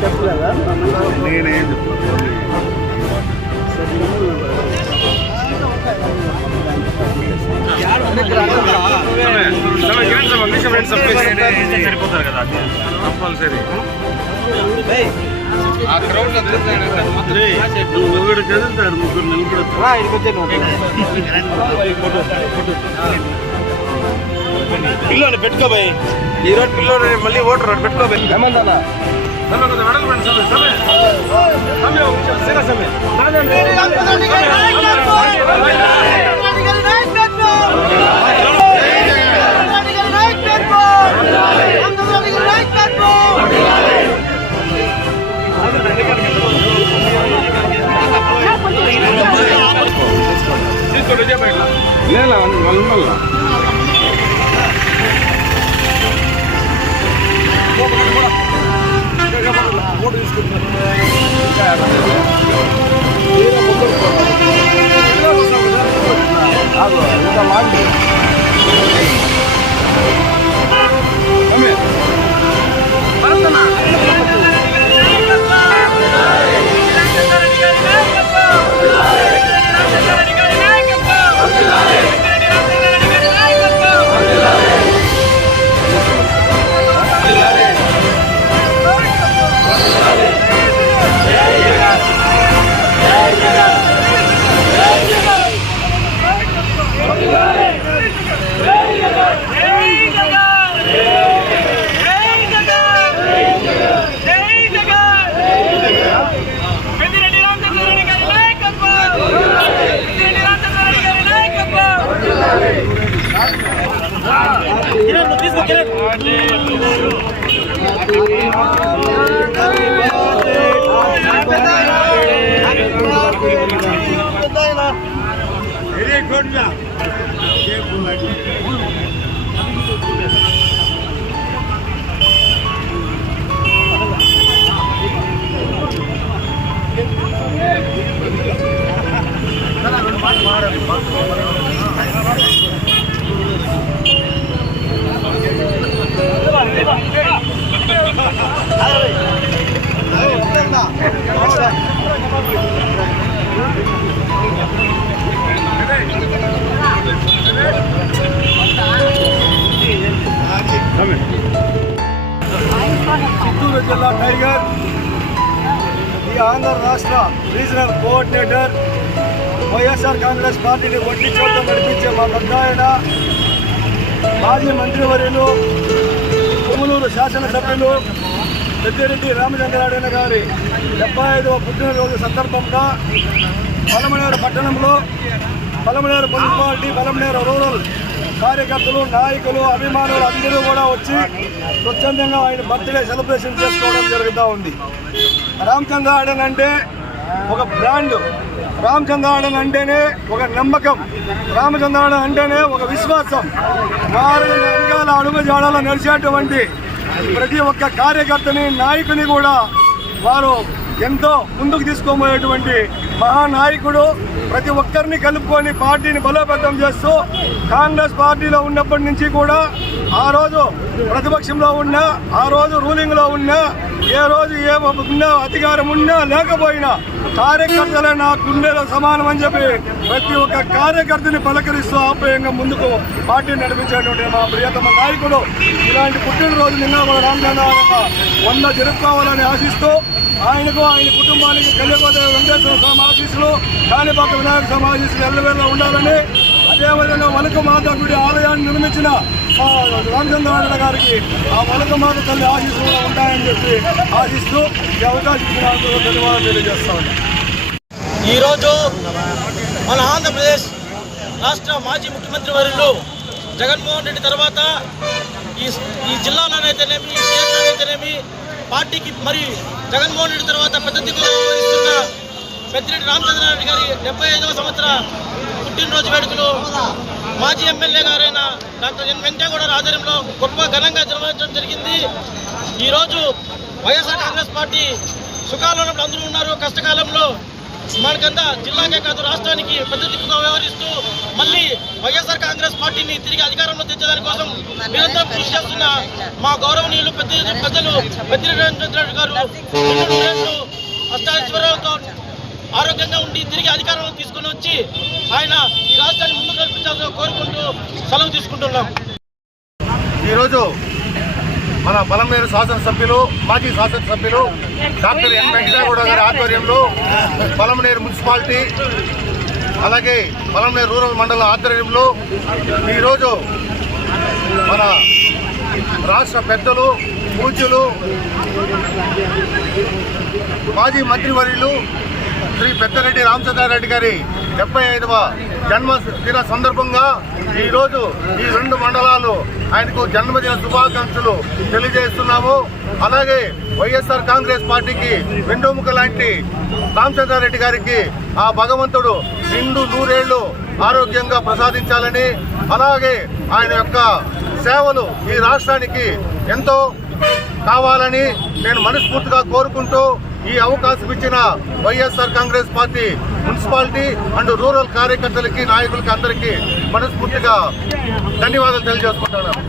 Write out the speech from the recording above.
చెప్పలేదా నేనేం సరిపోతారు కదా కంపల్సరీ ఆ క్రౌడ్ ఒకటి చదువుతాడు ముగ్గురు పిల్లోని పెట్టుకోబాయి ఈరోజు పిల్లోని మళ్ళీ ఓటర్ రోడ్ పెట్టుకోబాయి ఏమంటానా లేదా వాళ్ళు ఓటు వెరీ గుడ్ చిత్తూరు జిల్లా టైగర్ ఈ ఆంధ్ర రాష్ట్ర రీజనల్ కోఆర్డినేటర్ వైఎస్ఆర్ కాంగ్రెస్ పార్టీని ఒట్టి చోట్ల నడిపించే మా పెద్ద ఆయన మాజీ మంత్రివర్యులు పుంగనూరు శాసనసభ్యులు పెద్దిరెడ్డి రామచంద్రారెడ్డి గారి 75వ పుట్టినరోజు సందర్భంగా పలమనేరు పట్టణంలో పలమనేరు మున్సిపాలిటీ పలమనేరు రూరల్ కార్యకర్తలు నాయకులు అభిమానులు అందరూ కూడా వచ్చి స్వచ్ఛందంగా ఆయన బర్త్డే సెలబ్రేషన్ చేసుకోవడం జరుగుతూ ఉంది. రామచంద్రారెడ్డి అంటే ఒక బ్రాండ్, రామచంద్రారెడ్డి అంటేనే ఒక నమ్మకం, రామచంద్రారెడ్డి అంటేనే ఒక విశ్వాసం. వారి వెనకాల అడుగుజాడలో నడిచేటువంటి ప్రతి ఒక్క కార్యకర్తని నాయకుని కూడా వారు ఎంతో ముందుకు తీసుకోబోయేటువంటి మహానాయకుడు. ప్రతి ఒక్కరిని కలుపుకొని పార్టీని బలోపేతం చేస్తూ కాంగ్రెస్ పార్టీలో ఉన్నప్పటి నుంచి కూడా ఆ రోజు ప్రతిపక్షంలో ఉన్నా, ఆ రోజు రూలింగ్లో ఉన్నా, ఏ రోజు ఏమున్నా అధికారం ఉన్నా లేకపోయినా కార్యకర్తలే నా గుండెలో సమానం అని చెప్పి ప్రతి ఒక్క కార్యకర్తని పలకరిస్తూ ఆప్యాయంగా ముందుకు పార్టీని నడిపించేటువంటి మా ప్రియతమ నాయకుడు. ఇలాంటి పుట్టినరోజు నిన్న మన రామచంద్రరావు 100 జరుపుకోవాలని ఆశిస్తూ ఆయనకు ఆయన కుటుంబానికి కలిగోదేవి వెంకటేశ్వర స్వామి ఆశీస్సులు, కాణిపాక వినాయక స్వామి ఆశీస్సులు ఎల్లవేళ ఉండాలని, అదేవిధంగా వనకమాత గుడి ఆలయాన్ని నిర్మించిన రామచంద్రరావు గారికి ఆ వనకమాత తల్లి ఆశీస్సులు ఉంటాయని చెప్పి ఆశిస్తూ ఈ అవకాశం ఇచ్చినందుకు ధన్యవాదాలు తెలియజేస్తాను. ఈరోజు మన ఆంధ్రప్రదేశ్ రాష్ట్ర మాజీ ముఖ్యమంత్రి వర్యులు జగన్మోహన్ రెడ్డి తర్వాత ఈ జిల్లాలోనైతేనేమి, ఈ స్టేట్లోనైతేనేమి పార్టీకి మరి జగన్మోహన్ రెడ్డి తర్వాత పెద్ద దిగులు వ్యవహరిస్తున్న పెద్దిరెడ్డి రామచంద్రారెడ్డి గారి 75వ సంవత్సర పుట్టినరోజు వేడుకలు మాజీ ఎమ్మెల్యే గారైన డాక్టర్ ఎన్ వెంకటగౌడ ఆధ్వర్యంలో గొప్ప ఘనంగా నిర్వహించడం జరిగింది. ఈరోజు వైఎస్ఆర్ కాంగ్రెస్ పార్టీ సుఖాలలో అందరూ ఉన్నారు, కష్టకాలంలో మనకంతా జిల్లాకే కాదు రాష్ట్రానికి పెద్ద దిక్కుగా వ్యవహరిస్తూ మళ్ళీ వైఎస్ఆర్ కాంగ్రెస్ పార్టీని తిరిగి అధికారంలో తెచ్చేదాని కోసం నిరంతరం కృషి చేస్తున్న మా గౌరవనీయులు పెద్దలు పెద్దిరెడ్డి రామచంద్రరావు గారు అష్టాశ్వరాలతో ఆరోగ్యంగా ఉండి తిరిగి అధికారంలో తీసుకుని వచ్చి ఆయన ఈ రాష్ట్రాన్ని ముందుకు నడిపించాలని కోరుకుంటూ సెలవు తీసుకుంటున్నాం. ఈరోజు మన పలమనేరు శాసనసభ్యులు మాజీ శాసనసభ్యులు డాక్టర్ ఎన్ వెంకటగౌడ గారి ఆధ్వర్యంలో పలమనేరు మున్సిపాలిటీ అలాగే పలమనేరు రూరల్ మండల ఆధ్వర్యంలో ఈరోజు మన రాష్ట్ర పెద్దలు పూజ్యులు మాజీ మంత్రివర్యులు శ్రీ పెద్దిరెడ్డి రామచంద్రారెడ్డి గారి 75వ జన్మదిన సందర్భంగా ఈరోజు ఈ 2 మండలాలు ఆయనకు జన్మదిన శుభాకాంక్షలు తెలియజేస్తున్నాము. అలాగే వైఎస్ఆర్ కాంగ్రెస్ పార్టీకి వెన్నెముక లాంటి రామచంద్రారెడ్డి గారికి ఆ భగవంతుడు నిండు 100 ఏళ్లు ఆరోగ్యంగా ప్రసాదించాలని, అలాగే ఆయన యొక్క సేవలు ఈ రాష్ట్రానికి ఎంతో కావాలని నేను మనస్ఫూర్తిగా కోరుకుంటూ ఈ అవకాశం ఇచ్చిన YSR Congress party municipality and rural కార్యకర్తలకి నాయకులకి అందరికీ మనస్ఫూర్తిగా ధన్యవాదాలు తెలియజేసుకుంటున్నాను.